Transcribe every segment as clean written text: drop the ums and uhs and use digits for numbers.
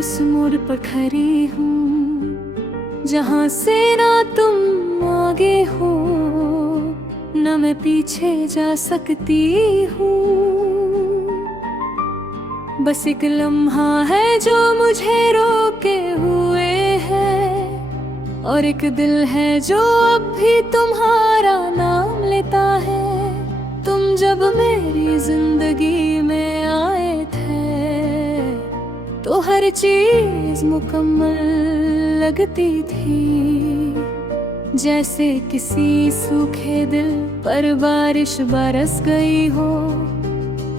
उस मोड़ पर खड़ी हूँ जहाँ से ना तुम आगे हो न मैं पीछे जा सकती हूँ। बस एक लम्हा है जो मुझे रोके हुए है और एक दिल है जो अब भी तुम्हारा नाम लेता है। तुम जब मेरी जिंदगी में आए थे तो हर चीज मुकम्मल लगती थी, जैसे किसी सूखे दिल पर बारिश बरस गई हो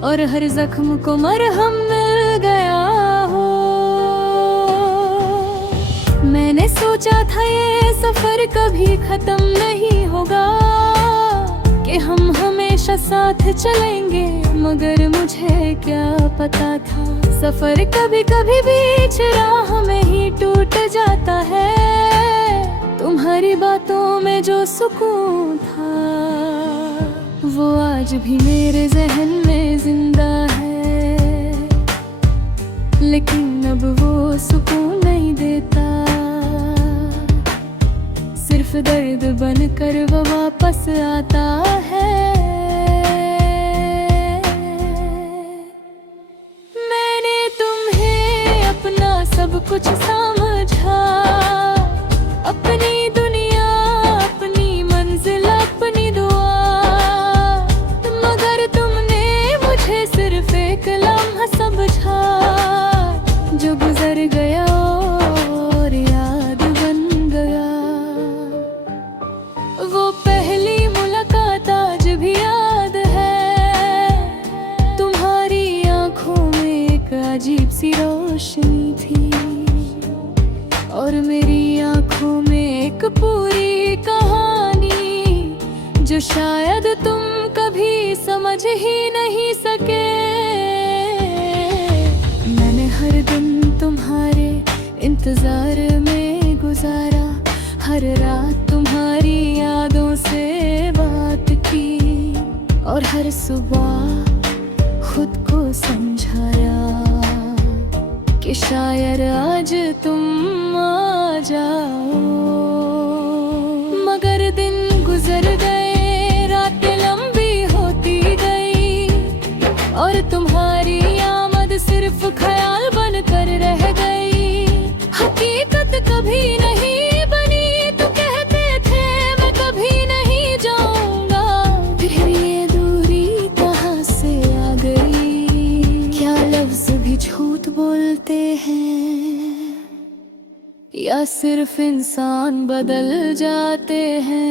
और हर जख्म को मरहम मिल गया हो। मैंने सोचा था ये सफर कभी खत्म नहीं होगा, कि हम हमेशा साथ चलेंगे, मगर मुझे क्या पता था सफर कभी कभी बीच राह में ही टूट जाता है। तुम्हारी बातों में जो सुकून था वो आज भी मेरे जहन में जिंदा है, लेकिन अब वो सुकून नहीं देता, सिर्फ दर्द बनकर वो वापस आता है। मैंने तुम्हें अपना सब कुछ समझा, अपनी दुनिया, अपनी मंजिल, अपनी दुआ, मगर तुमने मुझे सिर्फ एक लम्हा समझा जो गुजर गया और याद बन गया। वो पहली मुलाकात आज भी याद है, तुम्हारी आंखों में एक अजीब सी रोशनी थी और मेरी आंखों में एक पूरी कहानी जो शायद तुम कभी समझ ही नहीं सके। मैंने हर दिन तुम्हारे इंतजार में गुजारा, हर रात तुम्हारी यादों से बात की और हर सुबह खुद को समझाया कि शायद आज तुम आ जाओ। मगर दिन गुजर गए, रातें लंबी होती गई और तुम्हारी आमद सिर्फ ख्याल बनकर रह गई, हकीकत कभी नहीं बनी। तो कहते थे मैं कभी नहीं जाऊंगा, फिर ये दूरी कहाँ से आ गई। क्या लफ्ज भी झूठ बोलते हैं या सिर्फ इंसान बदल जाते हैं।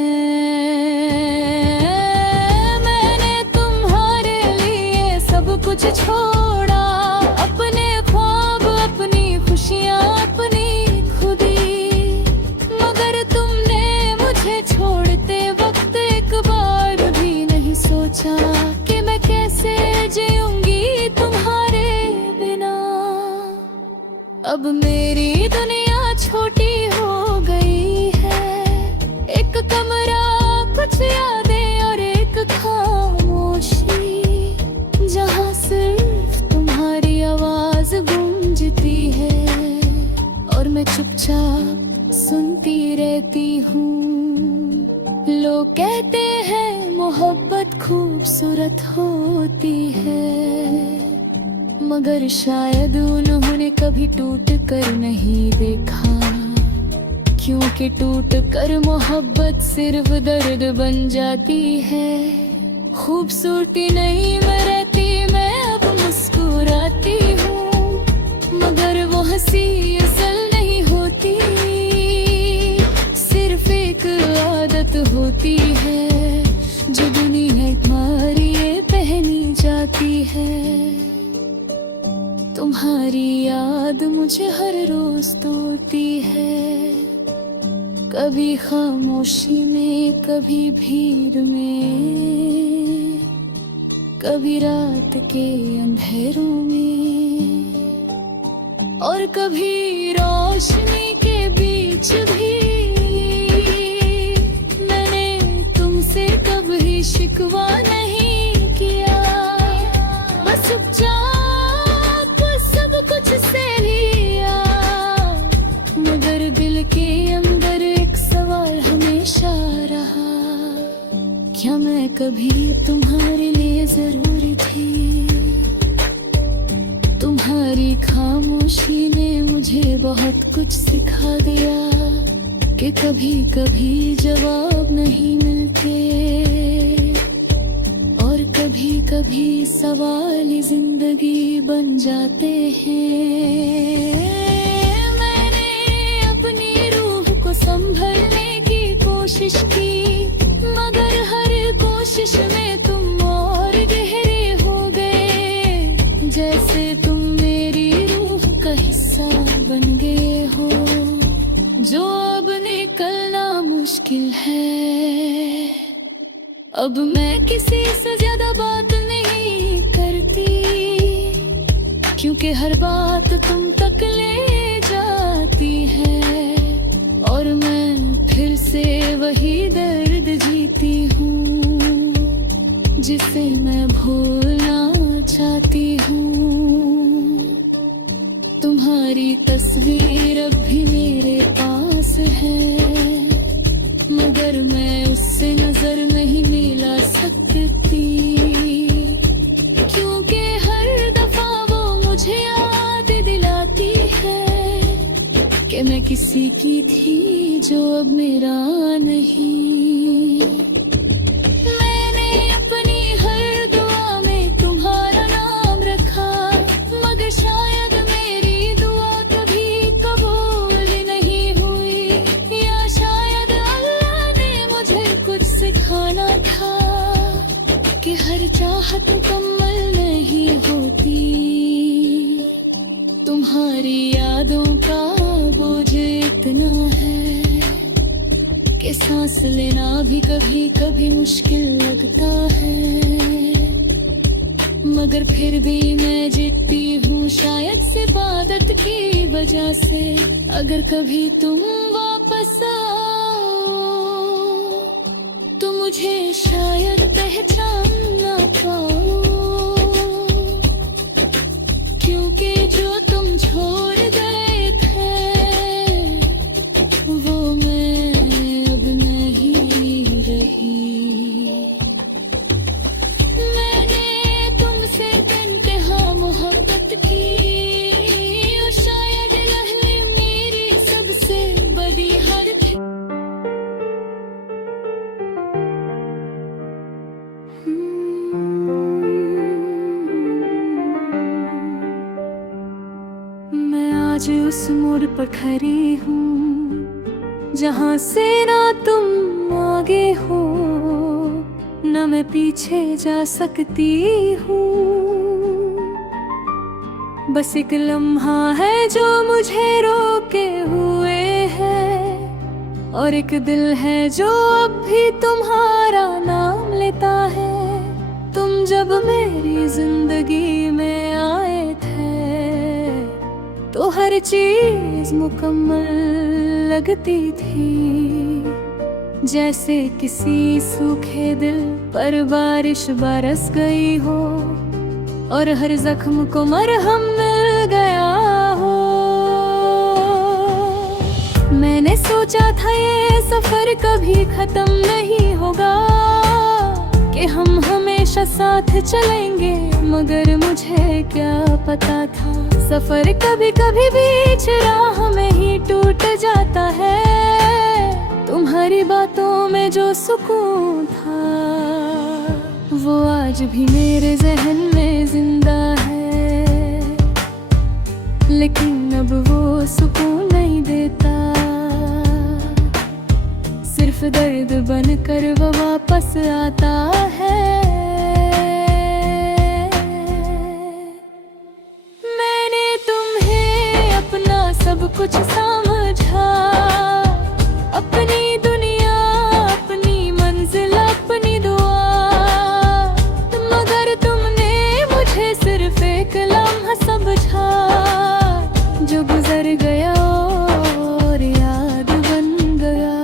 मैंने तुम्हारे लिए सब कुछ छोड़ा, अपने ख्वाब, अपनी खुशियाँ, अपनी खुदी, मगर तुमने मुझे छोड़ते वक्त एक बार भी नहीं सोचा कि मैं कैसे जीऊंगी तुम्हारे बिना। अब मेरी दुनिया छोटी हो गई है, एक कमरा, कुछ यादें और एक खामोशी, जहाँ सिर्फ तुम्हारी आवाज गूंजती है और मैं चुपचाप सुनती रहती हूँ। लोग कहते हैं मोहब्बत खूबसूरत होती है, मगर शायद उन्होंने कभी टूट कर नहीं देखा, क्योंकि टूट कर मोहब्बत सिर्फ दर्द बन जाती है। खूबसूरती नहीं मैं रहती, मैं अब मुस्कुराती हूँ, मगर वो हंसी असल नहीं होती, सिर्फ एक आदत होती है जो दुनिया मारिए पहनी जाती है। तुम्हारी याद मुझे हर रोज तोड़ती है, कभी खामोशी में, कभी भीड़ में, कभी रात के अंधेरों में और कभी रोशनी के बीच भी। मैंने तुमसे कभी शिकवा नहीं किया, बस चुपचाप सब कुछ से लिया। कभी तुम्हारे लिए जरूरी थी। तुम्हारी खामोशी ने मुझे बहुत कुछ सिखा दिया कि कभी कभी जवाब नहीं मिलते और कभी कभी सवाल ही जिंदगी बन जाते हैं। मैंने अपनी रूह को संभलने की कोशिश की, मगर हर कोशिश में तुम और गहरे हो गए। जैसे तुम मेरी रूह का हिस्सा बन गए हो, जो अब निकलना मुश्किल है। अब मैं किसी से ज्यादा बात नहीं करती, क्योंकि हर बात तुम तक ले जाती है और मैं फिर से वही दर्द जीती हूँ जिसे मैं भूलना चाहती हूँ। तुम्हारी तस्वीर अब भी मेरे पास है, मगर मैं उससे नजर नहीं मिला सकती, क्योंकि हर दफा वो मुझे याद दिलाती है कि मैं किसी की थी जो अब मेरा नहीं। मैंने अपनी हर दुआ में तुम्हारा नाम रखा, मगर शायद मेरी दुआ कभी कबूल नहीं हुई, या शायद अल्लाह ने मुझे कुछ सिखाना था कि हर चाहत मुकम्मल नहीं होती। तुम्हारी यादों का बोझ इतना है कि सांस लेना भी कभी कभी मुश्किल लगता है, मगर फिर भी मैं जीतती हूँ शायद से इबादत की वजह से। अगर कभी तुम वापस आओ तो मुझे शायद पहचान ना पाओ, क्योंकि जो तुम छोड़ गए थे वो मैं अब नहीं रही। मैंने तुमसे बेइंतहा मोहब्बत की और शायद यही मेरी सबसे बड़ी हार थी। मैं आज उस मोड़ पर खड़ी हूँ जहाँ से ना तुम आगे हो, ना मैं पीछे जा सकती हूँ। बस एक लम्हा है जो मुझे रोके हुए है, और एक दिल है जो अब भी तुम्हारा नाम लेता है। तुम जब मेरी जिंदगी में आए थे तो हर चीज मुकम्मल लगती थी, जैसे किसी सूखे दिल पर बारिश बरस गई हो और हर जख्म को मरहम मिल गया हो। मैंने सोचा था ये सफर कभी खत्म नहीं होगा, कि हम हमेशा साथ चलेंगे, मगर मुझे क्या पता था सफर कभी कभी बीच राह में ही टूट जाता है। तुम्हारी बातों में जो सुकून था वो आज भी मेरे जहन में जिंदा है, लेकिन अब वो सुकून नहीं देता, सिर्फ दर्द बनकर वो वापस आता है। मैंने तुम्हें अपना सब कुछ समझा, अपनी दुनिया, अपनी मंजिल, अपनी दुआ, मगर तुमने मुझे सिर्फ एक लम्हा समझा जो गुजर गया और याद बन गया।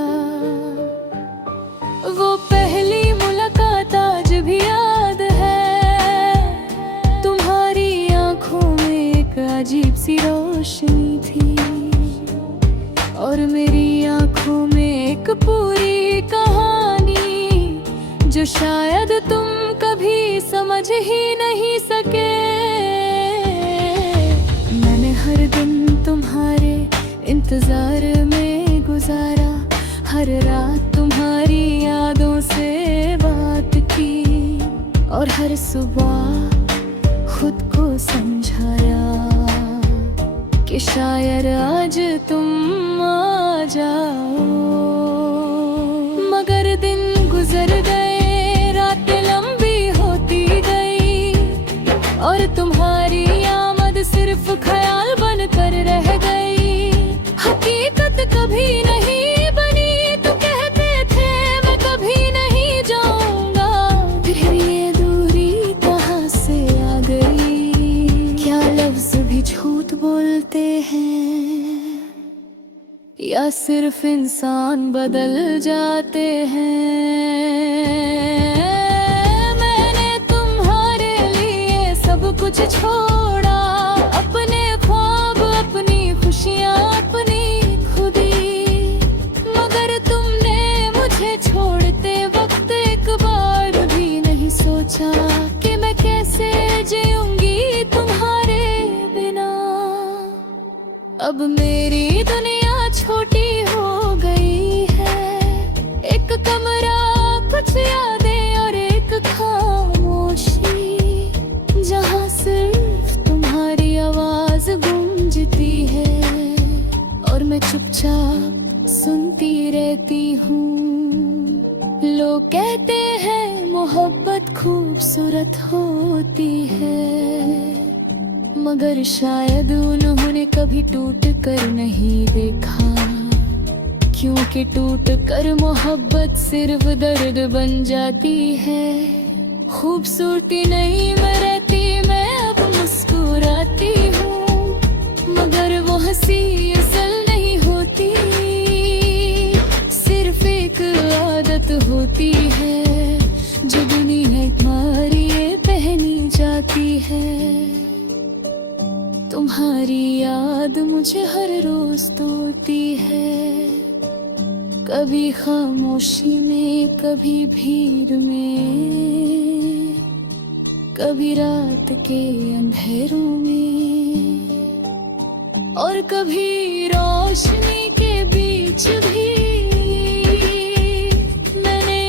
वो पहली मुलाकात आज भी याद है, तुम्हारी आंखों में एक अजीब सी रोशनी थी और मेरी आंखों में एक पूरी कहानी जो शायद तुम कभी समझ ही नहीं सके। मैंने हर दिन तुम्हारे इंतजार में गुजारा, हर रात तुम्हारी यादों से बात की, और हर सुबह खुद को समझाया कि शायद आज तुम आ जाओ। मगर दिन गुजर गए, रातें लंबी होती गई, और तुम्हारी आमद सिर्फ ख्याल बनकर रह गई। हकीकत कभी नहीं बनी, तो कहते थे मैं कभी नहीं जाऊंगा, फिर ये दूरी कहाँ से आ गई। क्या लफ्ज भी झूठ बोलते हैं, या सिर्फ इंसान बदल जाते हैं। मैंने तुम्हारे लिए सब कुछ छोड़ा, अपने ख्वाब, अपनी खुशियाँ, अपनी खुदी, मगर तुमने मुझे छोड़ते वक्त एक बार भी नहीं सोचा कि मैं कैसे जीऊंगी तुम्हारे बिना। अब मेरी दुनिया छोटी हो गई है, एक कमरा, कुछ यादें और एक खामोशी, जहाँ सिर्फ तुम्हारी आवाज गूंजती है, और मैं चुपचाप सुनती रहती हूँ। लोग कहते हैं मोहब्बत खूबसूरत होती है, मगर शायद उन्होंने कभी टूट कर नहीं देखा, क्योंकि टूट कर मोहब्बत सिर्फ दर्द बन जाती है। खूबसूरती नहीं मैं रहती, मैं अब मुस्कुराती हूँ, मगर वो हंसी असल नहीं होती, सिर्फ एक आदत होती है जो दुनिया मारिए पहनी जाती है। तुम्हारी याद मुझे हर रोज तोड़ती है, कभी खामोशी में, कभी भीड़ में, कभी रात के अंधेरों में, और कभी रोशनी के बीच भी। मैंने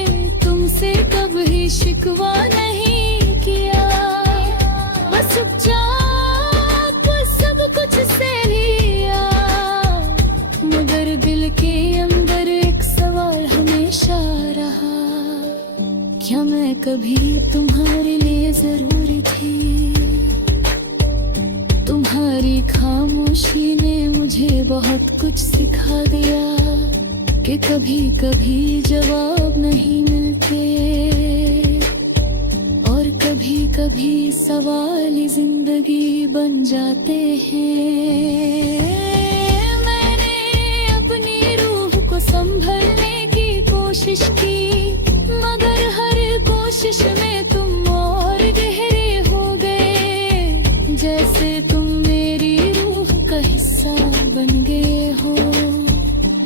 तुमसे कभी शिकवा नहीं किया, बस चुपचाप दिल के अंदर एक सवाल हमेशा रहा, क्या मैं कभी तुम्हारे लिए जरूरी थी। तुम्हारी खामोशी ने मुझे बहुत कुछ सिखा दिया कि कभी कभी जवाब नहीं मिलते, और कभी कभी सवाल ही जिंदगी बन जाते हैं। संभलने की कोशिश की, मगर हर कोशिश में तुम और गहरे हो गए, जैसे तुम मेरी रूह का हिस्सा बन गए हो,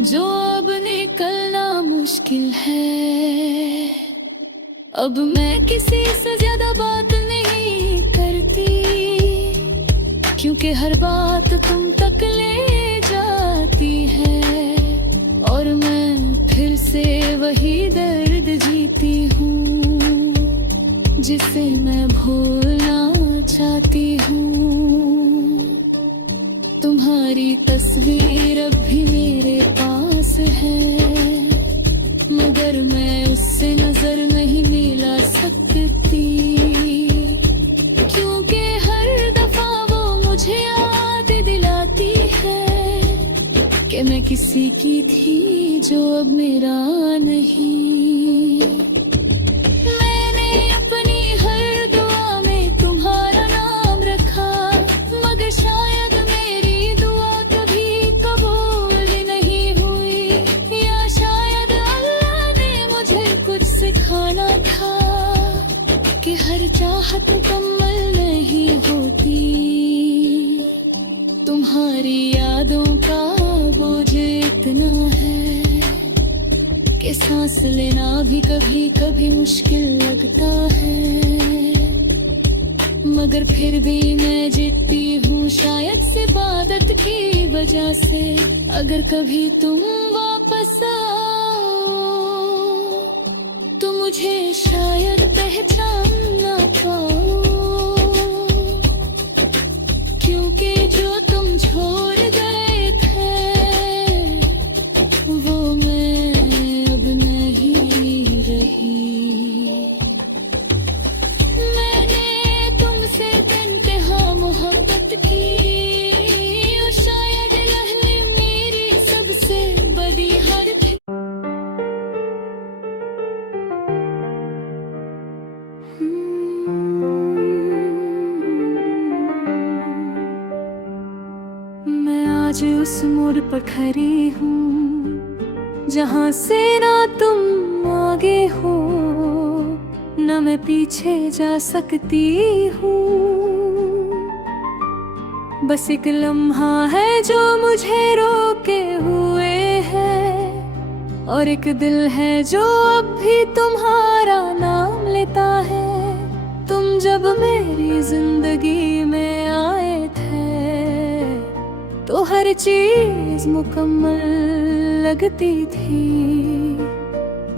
जो अब निकलना मुश्किल है। अब मैं किसी से ज्यादा बात नहीं करती, क्योंकि हर बात तुम तक ले जाती है, और मैं फिर से वही दर्द जीती हूँ जिसे मैं भूलना चाहती हूँ। तुम्हारी तस्वीर अब भी मेरे पास है, मगर मैं उससे नजर नहीं मिला सकती, क्योंकि हर दफा वो मुझे याद दिलाती है कि मैं किसी की थी जो अब मेरा नहीं। मैंने अपनी हर दुआ में तुम्हारा नाम रखा, मगर शायद मेरी दुआ कभी कबूल नहीं हुई, या शायद अल्लाह ने मुझे कुछ सिखाना था कि हर चाहत मुकम्मल नहीं होती। तुम्हारी यादों का बोझ इतना है कि सांस लेना भी कभी कभी मुश्किल लगता है, मगर फिर भी मैं जीतती हूँ शायद से इबादत की वजह से। अगर कभी तुम वापस आओ तो मुझे शायद पहचान ना पाओ, क्योंकि जो तुम छोड़ गए थे वो मैं अब नहीं रही। मैंने तुमसे बेइंतहा मोहब्बत की और शायद यही मेरी सबसे बड़ी हार थी। मैं आज उस मोड़ पर खड़ी हूँ जहाँ से ना तुम आगे हो, ना मैं पीछे जा सकती हूँ। बस एक लम्हा है जो मुझे रोके हुए है, और एक दिल है जो अब भी तुम्हारा नाम लेता है। तुम जब मेरी जिंदगी में आए थे तो हर चीज मुकम्मल लगती थी,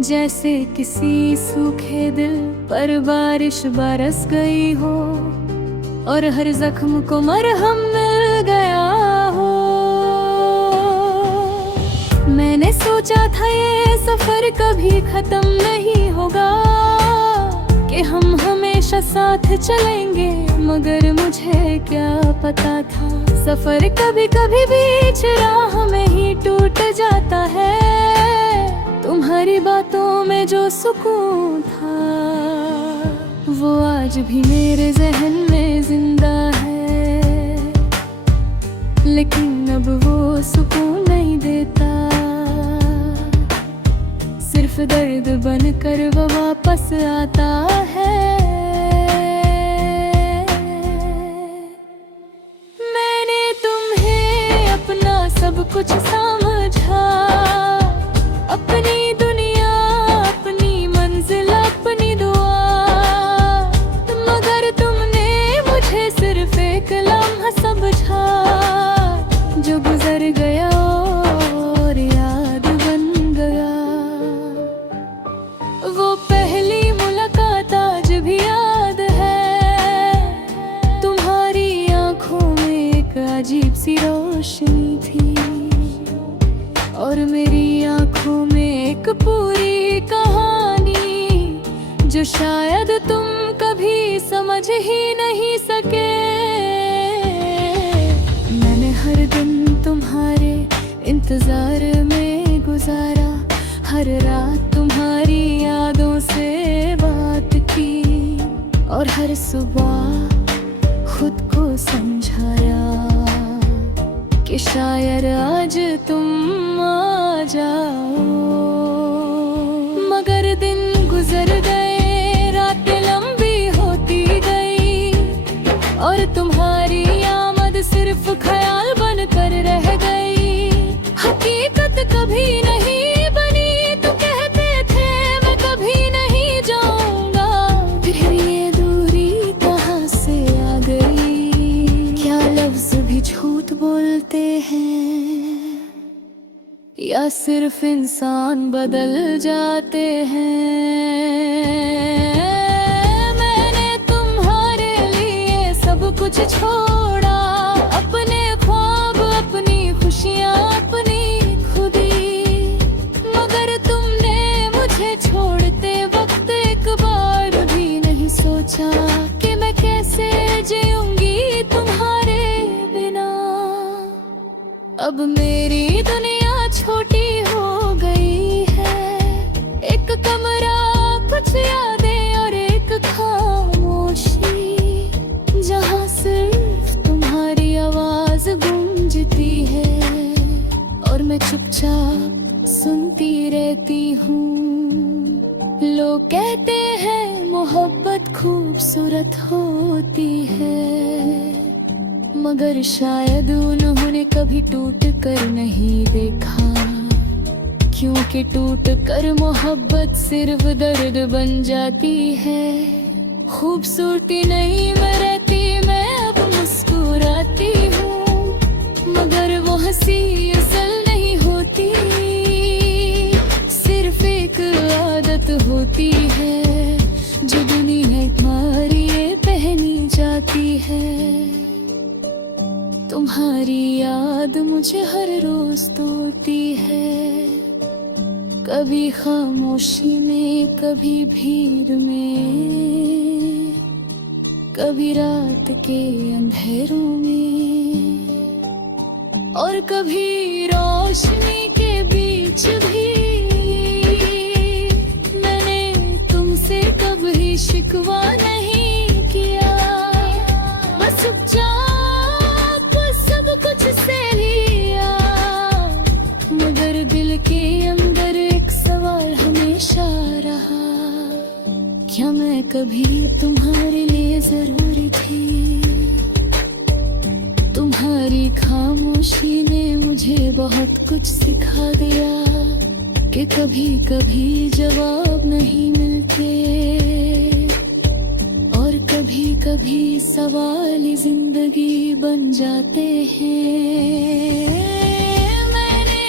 जैसे किसी सूखे दिल पर बारिश बरस गई हो और हर जख्म को मरहम मिल गया हो। मैंने सोचा था ये सफर कभी खत्म नहीं होगा, कि हम हमेशा साथ चलेंगे, मगर मुझे क्या पता था सफर कभी कभी बीच राह में ही टूट जाता है। तुम्हारी बातों में जो सुकून था वो आज भी मेरे जहन में जिंदा है, लेकिन अब वो सुकून नहीं देता, सिर्फ दर्द बनकर वो वापस आता है। मैंने तुम्हें अपना सब कुछ समझा, अपनी दुनिया, अपनी मंजिल, अपनी दुआ, मगर तुमने मुझे सिर्फ एक लम्हा समझा जो गुजर गया और याद बन गया। वो पहली मुलाकात आज भी याद है, तुम्हारी आंखों में एक अजीब सी रोशनी थी और मेरी आंखों में एक पूरी कहानी जो शायद तुम कभी समझ ही नहीं सके। मैंने हर दिन तुम्हारे इंतजार में गुजारा, हर रात तुम्हारी यादों से बात की और हर सुबह खुद को समझाया कि शायद आज तुम आ जाओ। मगर दिन गुजर गए, रातें लंबी होती गई और तुम्हारी आमद सिर्फ ख्याल बनकर रह गई। हकीकत कभी नहीं बनी, तो कहते थे मैं कभी नहीं जाऊंगा, फिर ये दूरी कहाँ से आ गई। क्या लफ्ज भी झूठ बोलते हैं या सिर्फ इंसान बदल जाते हैं। मैंने तुम्हारे लिए सब कुछ छोड़ा, अपने ख्वाब, अपनी खुशियाँ, अपनी खुदी, मगर तुमने मुझे छोड़ते वक्त एक बार भी नहीं सोचा कि मैं कैसे जीऊंगी तुम्हारे बिना। अब मेरी दुनिया छोटी हो गई है, एक कमरा, कुछ यादें और एक खामोशी, जहाँ सिर्फ तुम्हारी आवाज गूंजती है और मैं चुपचाप सुनती रहती हूँ। लोग कहते हैं मोहब्बत खूबसूरत होती है, मगर शायद उन्होंने कभी टूट कर नहीं देखा क्योंकि टूट कर मोहब्बत सिर्फ दर्द बन जाती है। खूबसूरती नहीं मैं रहती, मैं अब मुस्कुराती हूँ, मगर वो हंसी असल नहीं होती, सिर्फ एक आदत होती है जो दुनिया मारिए पहनी जाती है। तुम्हारी याद मुझे हर रोज तोड़ती है, कभी खामोशी में, कभी भीड़ में, कभी रात के अंधेरों में, और कभी रोशनी के बीच भी। मैंने तुमसे कभी शिकवा नहीं किया, बस चुपचाप सब कुछ सह लिया, मगर दिल के अंदर एक सवाल हमेशा रहा, क्या मैं कभी तुम्हारे लिए जरूरी थी? तुम्हारी खामोशी ने मुझे बहुत कुछ सिखा दिया कि कभी कभी जवाब नहीं मिलते, और कभी कभी सवाल ही जिंदगी बन जाते हैं। मैंने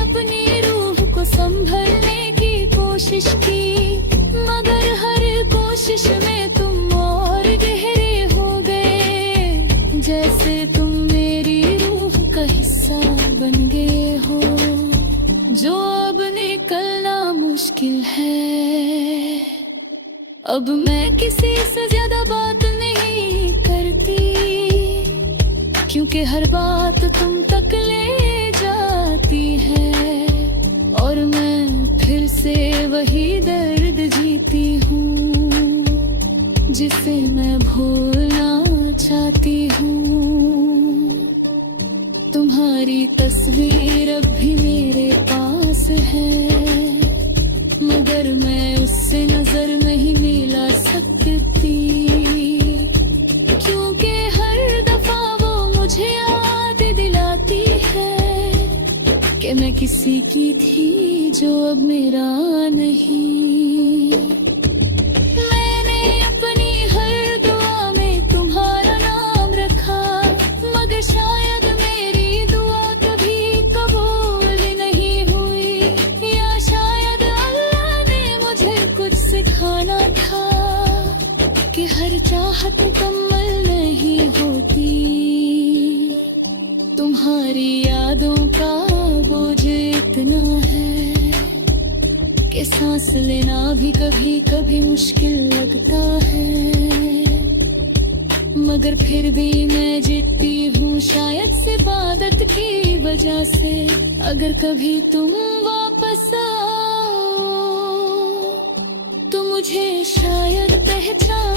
अपनी रूह को संभलने की कोशिश की, मगर हर कोशिश में तुम और गहरे हो गए, जैसे तुम मेरी रूह का हिस्सा बन गए हो, जो अब निकलना मुश्किल है। अब मैं किसी से ज्यादा बात नहीं करती, क्योंकि हर बात तुम तक ले जाती है, और मैं फिर से वही दर्द जीती हूँ जिसे मैं भूलना चाहती हूँ। तुम्हारी तस्वीर अब भी मेरे पास है, मगर मैं उससे नजर नहीं मिला सकती, क्योंकि हर दफा वो मुझे याद दिलाती है कि मैं किसी की थी जो अब मेरा नहीं। मैंने अपनी हर दुआ में तुम्हारा नाम रखा, मगर शायद मेरी दुआ कभी कबूल नहीं हुई, या शायद अल्लाह ने मुझे कुछ सिखाना था कि हर चाहत मुकम्मल नहीं होती। तुम्हारी यादों का बोझ इतना है कि सांस लेना भी कभी कभी मुश्किल लगता है, मगर फिर भी मैं जीतती हूँ, शायद से इबादत की वजह से। अगर कभी तुम वापस आओ तो मुझे शायद पहचान